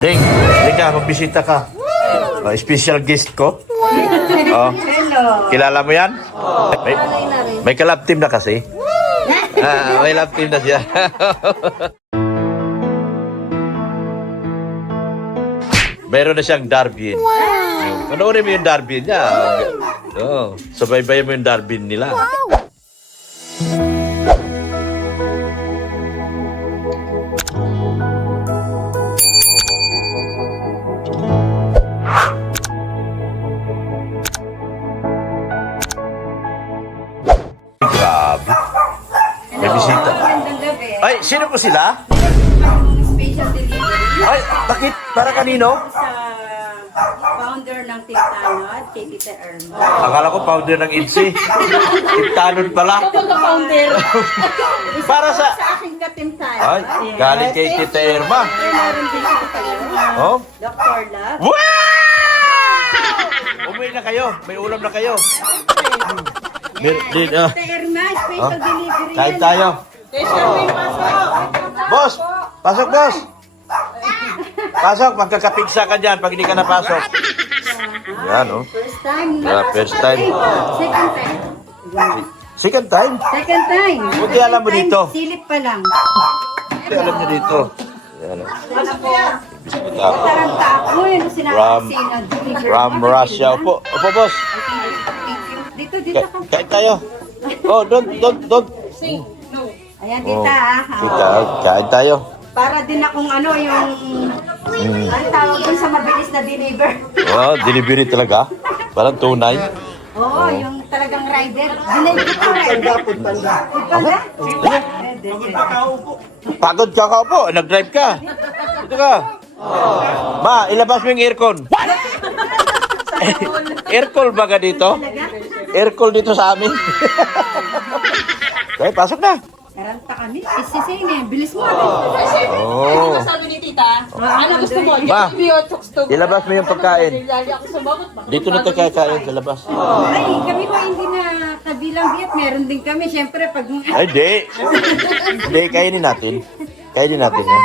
Ding, halika, magbisita ka. Special guest ko. Oh. Hello. Kilala mo yan? May kalab team na kasi. May love team na siya. Meron na siyang Darwin. Panoorin mo yung Darwin niya. Oh, subaybayan mo yung Darwin nila. Grabe. May bisita. Magandang gabi. Ay, sino po sila? Special delivery Ay, bakit? Para kanino? sa founder ng Tintanod, kay Tita Irma. Akala ko founder ng IDSI. Tiptanon pala. Founder. Para sa... Sa aking katintanon. Ay, galing kay Tita Irma. Meron din ako kayo. Oh? Dr. Love. Wow! Umuwi na kayo. May ulam na kayo. Tita Irma, special delivery. Kain tayo. Boss! Pasok, boss! Pasok, magkakapigsa ka dyan pag hindi ka napasok. Yan, oh. First time. Yeah, first time. Second time. Second time? Second time. Buti alam mo Second time, dito. Silip pa lang. Buti alam niyo dito. Yan, oh. Ano po? Biskuit ako. Taranta ako. Yun ang From- sinabi na deliver. From Russia. Opo, opo, boss. Dito, dito ka. Kain tayo. Oh, don't. Ayan, Oh, tita. kita, kain tayo. Para din akong ano, yung... Ano tawag dun sa mabilis na deliver? Oh, delivery talaga. Parang tunay. Oo, yung talagang rider. Deliver ko rider. Pagpanda. Pagod ka ka po, nag-drive ka. Dito ka. Ma, ilabas mo yung aircon. Aircon ba ka dito? Aircon dito sa amin. Okay, pasok na. Karanta kami. Isising eh. Bilis mo. Oh. Sabi ni tita, ano gusto mo? Ma, Gusto mo? ilabas mo yung pagkain. Lagi ako sumagot. Dito na tayo kakain sa labas. Ay, kami ko hindi na kabilang diet. Meron din kami. Siyempre, pag... Ay, di. Hindi, kainin natin. Kainin natin. Ha?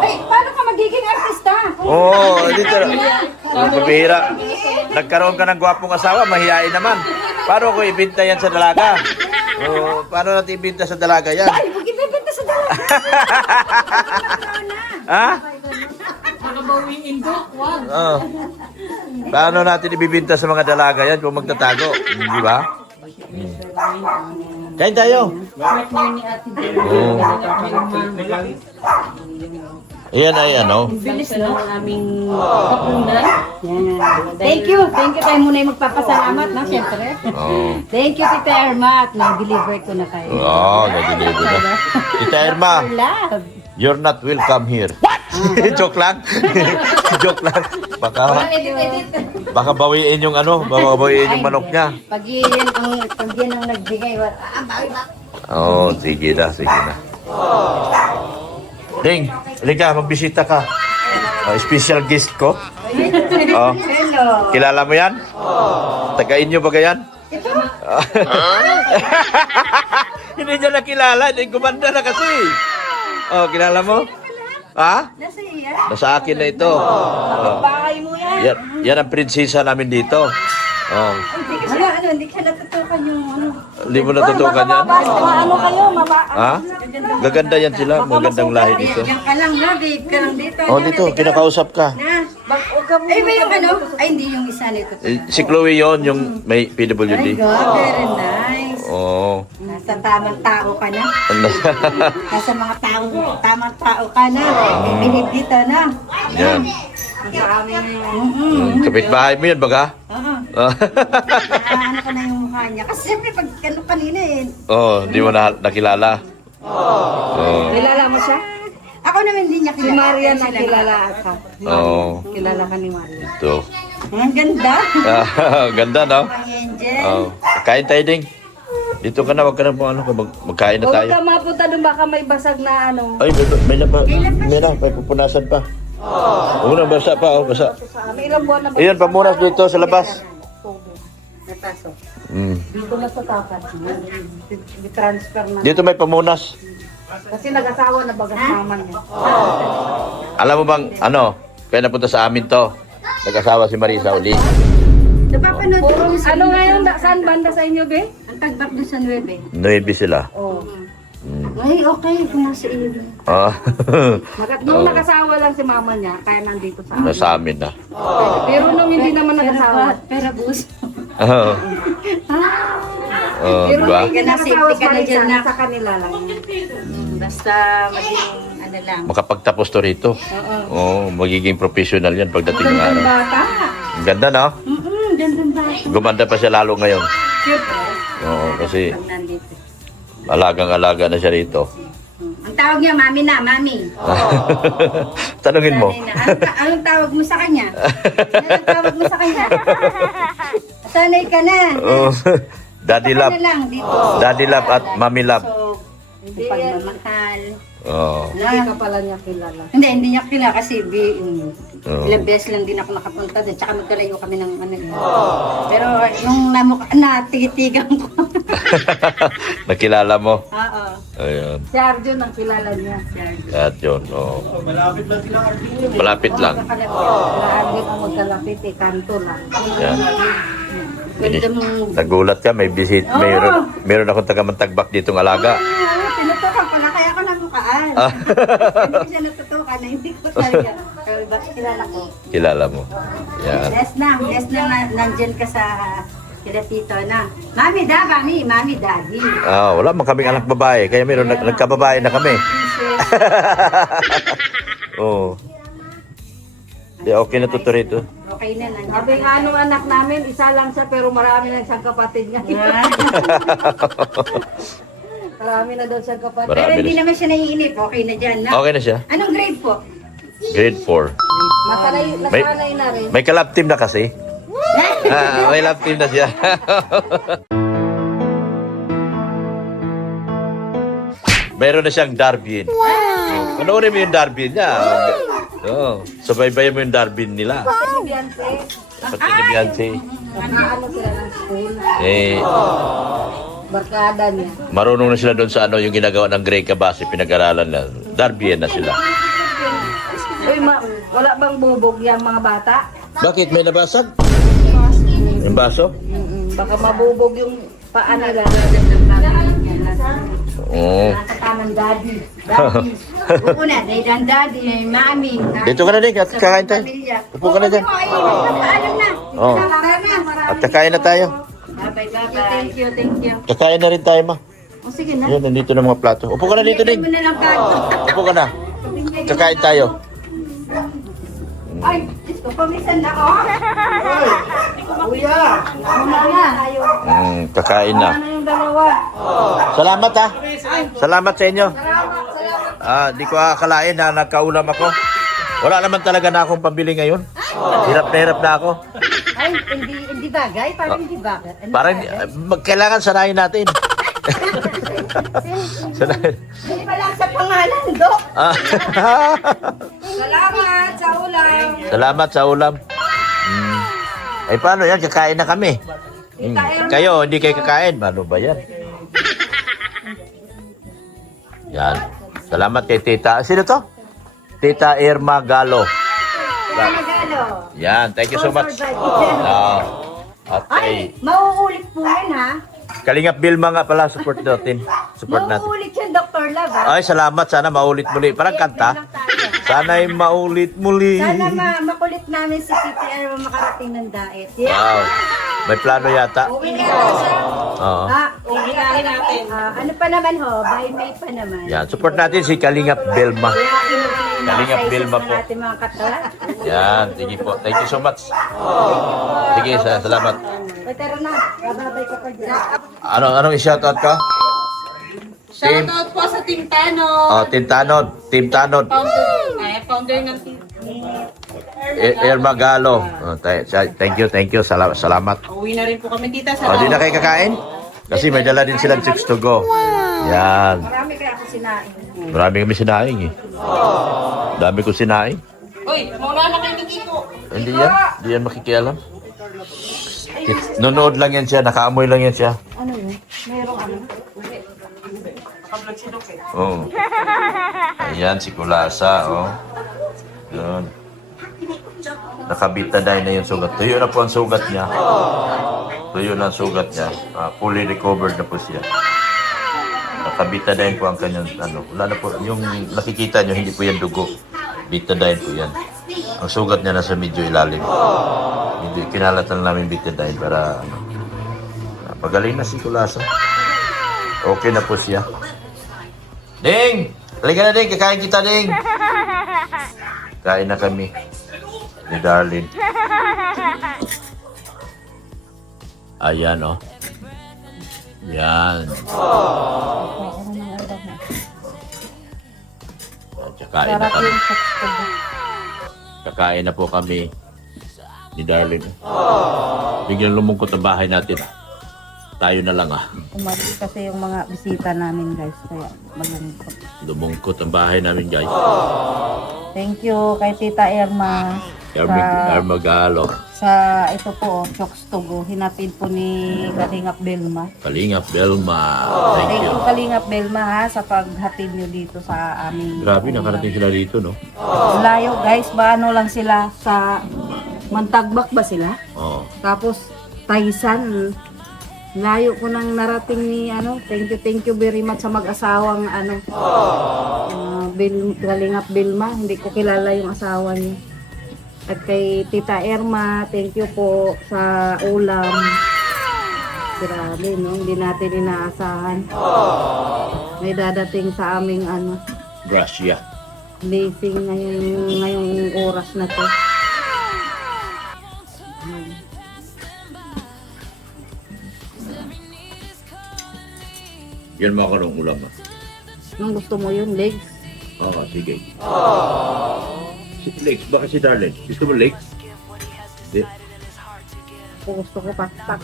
Ay, paano ka magiging artista? Oo, dito na. Mapapihira. Nagkaroon ka ng gwapong asawa, mahihain naman. Paano ko ibinta yan sa dalaga? Oh, paano natin ibinta sa dalaga yan? Ay, huwag ibibenta sa dalaga. Ha? Nakabawiin ko, wag. Oh. Paano natin ibibinta sa mga dalaga yan kung magtatago? Di ba? Kain tayo. Partner ni Ate Jane. Oh. Ayan ay ano. Bilis na ang aming kapunan. Thank you. Thank you. Tayo muna yung magpapasalamat, no? Siyempre. Oh. Thank you, Tita Irma. At nag-deliver ko na kayo. Oh, nag-deliver na. Tita Irma, Love. you're not welcome here. Joke lang. Joke lang. Baka bawiin yung ano, baka bawiin yung manok niya. Pag yan ang nagbigay, bawi ba? Oh, sige na, sige na. Ding, halika, magbisita ka. Special guest ko. Oh. Hello. Kilala mo yan? Taga inyo ba yan? Ito? Hindi niya nakilala, hindi gumanda na kasi. Oh, kilala mo? Ha? Nasa iya? Nasa akin na ito. Oh. Bahay mo yan. Yan ang prinsesa namin dito. Oh. Hindi ka natutukan yung ano. Hindi mo natutukan yan? Ano kayo, mama? Ha? Gaganda yan sila, magandang lahi dito. Diyan ka lang, no? Babe ka lang dito. Oh, dito, kinakausap ka. Na. Ay, ba yung ano? Ay, hindi yung isa nito. Si Chloe yon yung may Ay, PWD. God, very nice. Oh. Nasa tamang tao ka na. Nasa mga tamang tao ka na. Bilib dito na. Yan. Marami na yun. Kapitbahay mo yun, baga? Oo. Ano ka na yung mukha niya. Kasi siyempre, pag ano kanina eh. Oh, di mo na nakilala. Oh. Kilala mo siya? Ako naman hindi niya kilala. Si Maria na kilala ka. Oh. Kilala ka ni Maria. Ito. Ang ganda. Ganda, no? Ang angel. Oh. Kain tayo, Ding. Dito ka na, wag ka na po, ano, magkain na Huwag tayo. ka mapunta doon, baka may basag na ano. Ay, may pupunasan pa. Una, basa pa, oh, basa. May ilang buwan na ba? Ayan, pamunas dito sa labas. Nataso. Mm. Dito na sa tapat. Di-transfer na. Dito may pamunas. Kasi nag-asawa na baga mama niya. Alam mo bang, kaya napunta sa amin to. Nag-asawa si Marisa uli. Napapanood ko Puro, sa ano ngayon, saan banda sa inyo, be? Ang tagbak doon sa 9. 9 sila. Oo. Ay, okay. Kung nasa iyo. Ah, Nung nag-asawa lang si mama niya, kaya nandito sa amin. nasa amin na. Pero nung hindi naman nag-asawa, Pero bus. Oo. pero Diba? nung hindi Ka na, nag-asawa safety ka na sa dyan, na. sa kanila lang. Basta maging ano lang. Makapagtapos to rito. Oo, magiging professional yan pagdating ng Gandang araw. bata. Ang ganda, no? Gandang ba? Gumanda pa siya lalo ngayon. Siyempre. Oo, kasi Pag nandito. alagang-alaga na siya rito. Ang tawag niya, mami na, mami. Tanungin mo. Sanay na. Anong tawag mo sa kanya? Anong tawag mo sa kanya? Sanay ka na. Oo. Daddy Baka love. na lang dito. Daddy love at mommy love. So, hindi pagmamahal. Oo. Hindi ka pala niya kilala. Hindi niya kilala kasi Oo. ilang beses lang din ako nakapunta doon. Tsaka magkalayo kami ng ano. Pero nung natitigan ko. Nakilala mo? Oo. Ayun. Si Arjun ang kilala niya. At yun. Oo. Malapit lang. Si Arjun ang magkalapit, kanto lang. Yan. Pwede mong... Nagulat ka, may visit. Meron akong taga-mantagbak ditong alaga. Tinutukan ko na, kaya ako namukaan. Ah. Hindi ko siya natutukan na hindi ko talaga. Pero bakit kilala ko? Kilala mo. Yan. Less na nandyan ka sa kila tito na. Mami da, mami daddy. Ah, wala man kaming anak babae, kaya meron nagkababae na kami. Oo. Di okay na to rito. Okay na, nandyan. Sabi nga nung anak namin, isa lang siya pero marami na siyang kapatid niya. Marami na daw siyang kapatid. Pero Marami hindi na. naman siya naiinip. Okay na dyan. Na. Okay na siya. Anong grade po? Grade 4. Nasanay na rin. May kalab team na kasi. May love team na siya. Meron na siyang Darwin. Wow! Panoorin mo yung Darwin niya. Oo. Subaybayan mo yung Darwin nila. Si Beyonce, Pati ni Beyonce. ano sila ng school, Eh, barkada niya. marunong na sila doon sa yung ginagawa ng Grey Cabas, pinag-aralan na. Darwin na sila. Uy, wala bang bubog yan mga bata? Bakit? May nabasag? Yung baso? Baka mabubog yung paa nila. Oo. Tamang daddy. Daddy. Una, daddy, may mami. Dito ka na din, at kakain tayo. Pamilya. Upo ka na dyan. Paalam na. Oo. At kakain na tayo. Bye-bye. Thank you. Kakain na rin tayo, ma. O sige na. Yan, nandito na mga plato. Upo ka na dito, Bigyan din. mo na lang kanto. Upo ka na. Kakain tayo. Ay, Diyos ko, pamisan na ako. Kuya. Nauna na. Kakain na. Ano yung dalawa? Salamat, ha. Salamat sa inyo. Di ko akalain na nagkaulam ako. Wala naman talaga na akong pambili ngayon. Hirap na ako. Ay, hindi bagay. Parang hindi bagay. Parang kailangan sanayin natin. Sanayin. Hindi pa lang sa pangalan, Dok. Salamat sa ulam. Salamat sa ulam. Ay, paano yan? Kakain na kami. Kayo, hindi kayo kakain. Paano ba yan? Yan. Salamat kay Tita. Sino to? Tita Irma Galo. Regalo. Yan. Thank you so much. At Ay, kay mauulit po yan, ha? Kalingap Bilma nga pala. Support natin. Support natin. Mauulit yan, Dr. Love, ha? Ay, salamat. Sana maulit muli. Parang kanta. Sana'y maulit muli. Sana makulit namin si CTR makarating ng daet. Yeah. Wow. May plano yata. Uwi na siya. Oo. Uwi natin. Ano pa naman ho? By May pa naman. Yan. Support natin si Kalingap Bilma. Kaya kinuha na yung mga Kalingap sizes Bilma ng po. ating mga katawan. Yan. Sige po. Thank you so much. Sige, salamat. O tara na. Bababay ka pa dyan. Anong i-shoutout ka? Team. Shoutout po sa Team Tano. Team Tanod. Team Tanod. Founder ng Team. Irma Galo. Thank you. Salamat. Uwi na rin po kami tita Di na kayo kakain? Kasi may dala din silang chips to go. Yan. Marami kaya ako sinain. Marami kami sinaing eh. Dami ko sinaing. Uy, mauna na kayo ni Kiko. Hindi yan makikialam. Nonood lang yan siya, nakaamoy lang yan siya. Ano yun? Merong ano? Oh. Ayan, si Kulasa, oh. Yun. Nakabitadine na yung sugat. Tuyo na po ang sugat niya. Tuyo na ang sugat niya. Fully recovered na po siya. Nakabitadine po ang kanyang, ano, wala na po, yung nakikita nyo, hindi po yan dugo. Betadine po yan. Ang sugat niya nasa medyo ilalim. Medyo kinalatan namin betadine para, ano, pagaling na si Kulasa. Okay na po siya. Ding! Halika na, Ding. Kakain kita, Ding. Kain na kami. Ni Darlene. Ayan, oh. Yan. Kakain na kami. Kakain na po kami ni Darlene. Biglang lumungkot ang bahay natin. Tayo na lang, Umalis kasi yung mga bisita namin, guys. Kaya malungkot. Lumungkot ang bahay namin, guys. Thank you kay Tita Irma. Armagalo. Sa ito po, Chokes Togo. Hinatid po ni Kalingap Belma. Kalingap Belma. Thank Thank you. you Kalingap Belma ha sa paghatid nyo dito sa aming... Grabe, nakarating sila dito, no? Layo guys, baano lang sila sa... Mantagbak ba sila? Oo. Tapos Taisan. Layo ko nang narating ni ano. Thank you very much sa mag-asawang ano. Kalingap Belma. Hindi ko kilala yung asawa niya. At kay Tita Irma, thank you po sa ulam. Grabe, no? Hindi natin inaasahan. May dadating sa aming ano, Gracia. blessing ngayong oras na to. Yan mo ako ng ulam, Nung gusto mo yun, legs? Oo, sige. Si Lex, bakit si Darlene? Gusto mo Lex? Hindi. Kung gusto ko patak.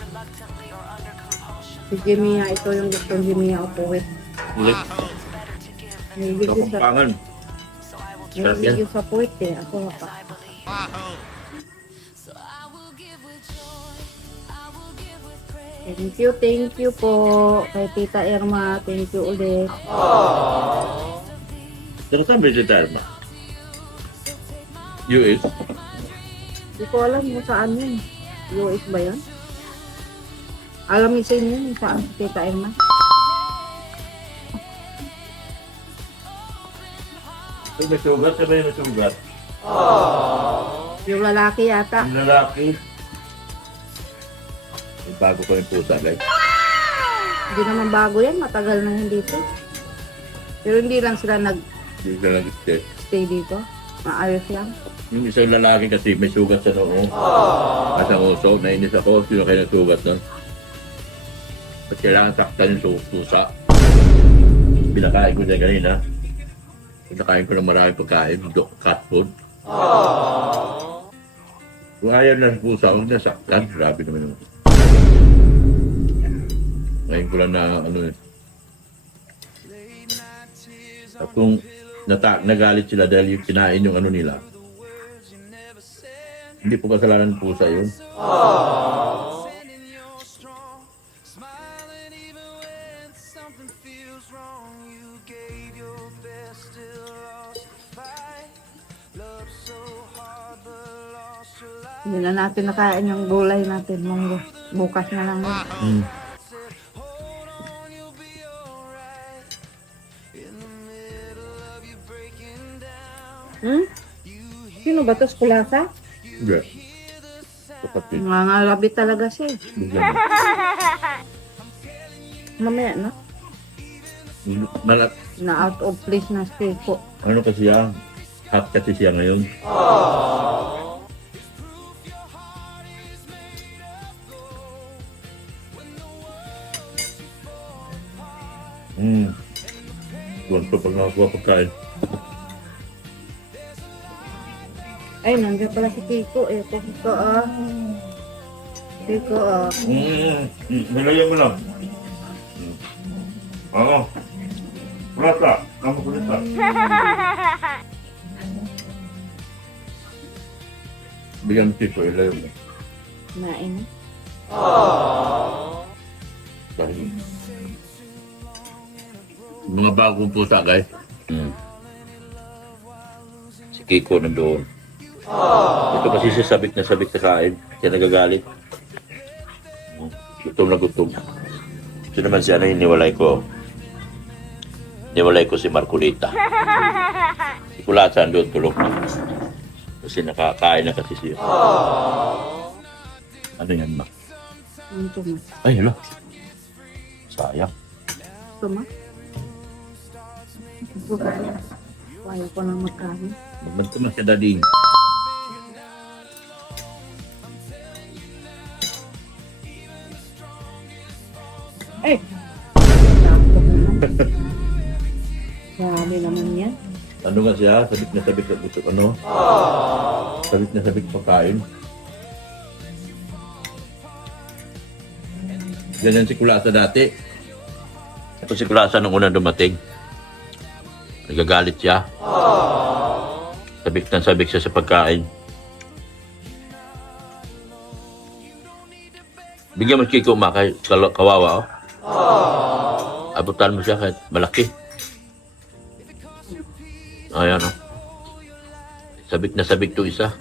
Si Jimia, ito yung gustong Jimia upuwit. Lex. Hindi ko sa... Kapampangan. Sarap yan. Hindi ko sa puwit eh. Ako pa. Thank you po kay Tita Irma. Thank you ulit. Saan ba si Tarma? US? Hindi ko alam kung saan yun. US ba yun? Alam niyo sa inyo kung saan si Tita Irma? May sugat? Sabay may sugat? Yung lalaki yata. Ang lalaki. May bago ko yung pusa, guys. Hindi naman bago yan. Matagal na yun dito. Pero hindi lang sila Hindi ka lang stay. nag-stay dito. Maayos lang. Yung isang lalaki kasi may sugat sa noo. At ang uso, nainis ako. Sino kayo nasugat nun? At kailangan taktan yung pusa. Pinakain ko na kanina. Pinakain ko ng maraming pagkain. Cat food. Kung ayaw na ng pusa, huwag na saktan. Grabe naman yun. Ngayon ko lang na ano eh. At kung nagalit sila dahil yung kinain yung ano nila, hindi po kasalanan ng pusa yun. Hindi na natin nakain yung gulay natin. Munggo. Bukas na lang yun. Sino ba to? Kulasa? Hindi. Kapatid. Ngangalabi talaga siya eh. Bigyan mo. Mamaya na. Na out of place na stay po. Ano kasi siya? Hot kasi siya ngayon. Buwan pa pag nakakuha pagkain. Ay, nandiyan pala si Kiko eh. Kiko Kiko Nilagyan mo lang. Oo. Kulata. Kamu kulata. Bigyan mo Tito, ilagyan mo. Nain. Dahil Mga bagong pusa, guys. Si Kiko nandoon. Ito kasi siya sabik na kain. Kaya nagagalit. Gutom na gutom. Ito naman siya na hiniwalay ko. Hiniwalay ko si Marcolita. Si Kulatan doon tulog na. Kasi nakakain na kasi siya. Ano yan, ma? Ito ma. Ay, hala. Sayang. Ito ma. Ito ka. Ayaw ko nang magkain. Magbanto na siya, daddy. Eh! Sakto naman. Grabe naman yan. Ano nga siya? Sabik na gusto. Ano? Sabik na pagkain. Ganyan si Kulasa dati. Ito si Kulasa nung unang dumating. Nagagalit siya. Sabik siya sa pagkain. Bigyan mo si Kiko kay kawawa. Abutan mo siya kahit malaki. Ayan o. Sabik na to isa.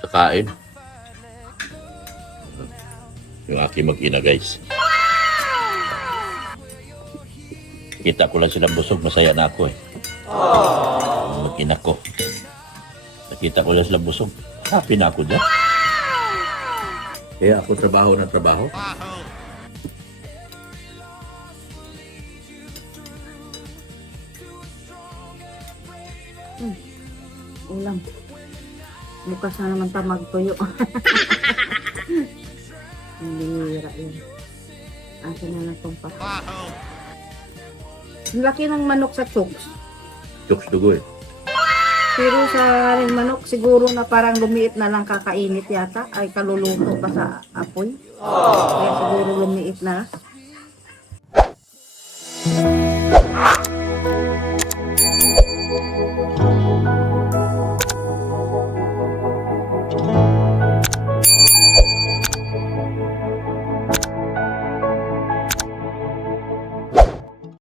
Sa kain. Yung aking mag-ina, guys. Kita ko lang silang busog, masaya na ako eh. Yung mag-ina ko. Nakita ko lang silang busog. Happy na ako dyan. Kaya ako trabaho ng trabaho. Ulam. Bukas na naman tamag tuyo. Hindi nira yun. Akin na lang itong pata. Ang laki ng manok sa chokes. Chokes dugo eh. Pero sa rin manok, siguro na parang lumiit na lang kakainit yata. Ay kaluluto pa sa apoy. Kaya siguro lumiit na.